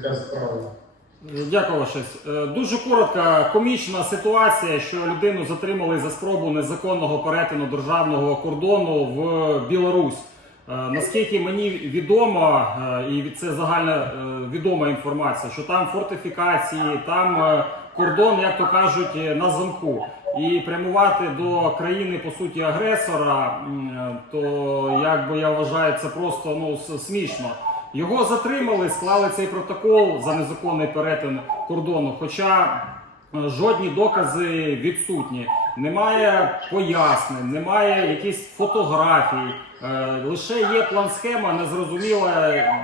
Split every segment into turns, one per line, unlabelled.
закриття справи.
Дякую, щось. Дуже коротка, комічна ситуація, що людину затримали за спробу незаконного перетину державного кордону в Білорусь. Е, Наскільки мені відомо, е, і це загальна е, відома інформація, що там фортифікації, там е, кордон, як то кажуть, е, на замку. І прямувати до країни по суті агресора, е, то як би я вважаю, це просто ну смішно. Його затримали, склали цей протокол за незаконний перетин кордону. Хоча жодні докази відсутні. Немає пояснень, немає якихось фотографій. Е, Лише є план-схема, незрозуміло е,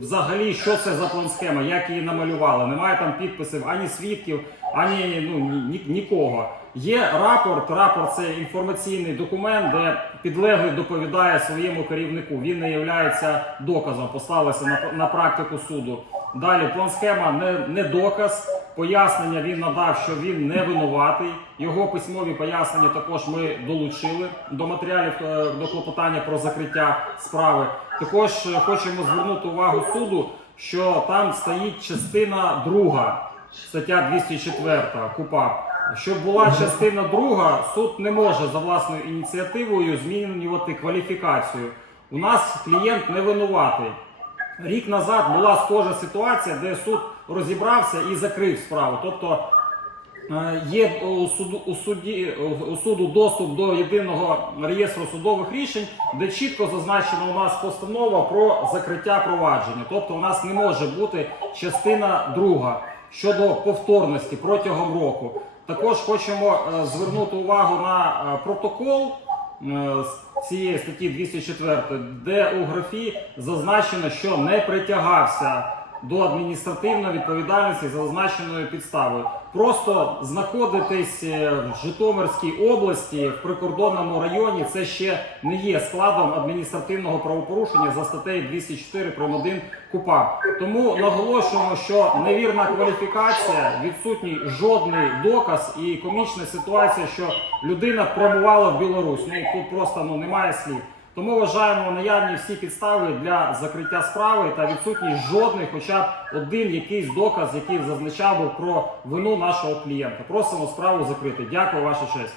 взагалі, що це за план-схема, як її намалювали. Немає там підписів ані свідків, ані ну, ні, ні- нікого. Є рапорт. Рапорт це інформаційний документ, де підлеглий доповідає своєму керівнику. Він не є доказом, послалися на, на практику суду. Далі план-схема не, не доказ. Пояснення він надав, що він не винуватий. Його письмові пояснення також ми долучили до матеріалів е, до клопотання про закриття справи. Також е, хочемо звернути увагу суду, що там стоїть частина друга, стаття 204 КУПАП. Щоб була частина друга, суд не може за власною ініціативою змінювати кваліфікацію. У нас клієнт не винуватий. Рік назад була схожа ситуація, де суд розібрався і закрив справу. Тобто е, є у суду, у, суді, у суду доступ до єдиного реєстру судових рішень, де чітко зазначена у нас постанова про закриття провадження. Тобто у нас не може бути частина друга щодо повторності протягом року. Також хочемо е, звернути увагу на е, протокол з цієї статті 204, де у графі зазначено, що не притягався до адміністративної відповідальності за зазначеною підставою. Просто знаходитись е, в Житомирській області в прикордонному районі це ще не є складом адміністративного правопорушення за статтею 204 прим. 1 КУПАП. Тому наголошуємо, що невірна кваліфікація, відсутній жодний доказ і комічна ситуація, що людина прямувала в Білорусь. Ну тут просто ну немає слів. Тому вважаємо наявні всі підстави для закриття справи та відсутність жодних, хоча б один якийсь доказ, який зазначав би про вину нашого клієнта. Просимо справу закрити. Дякую, ваша честь.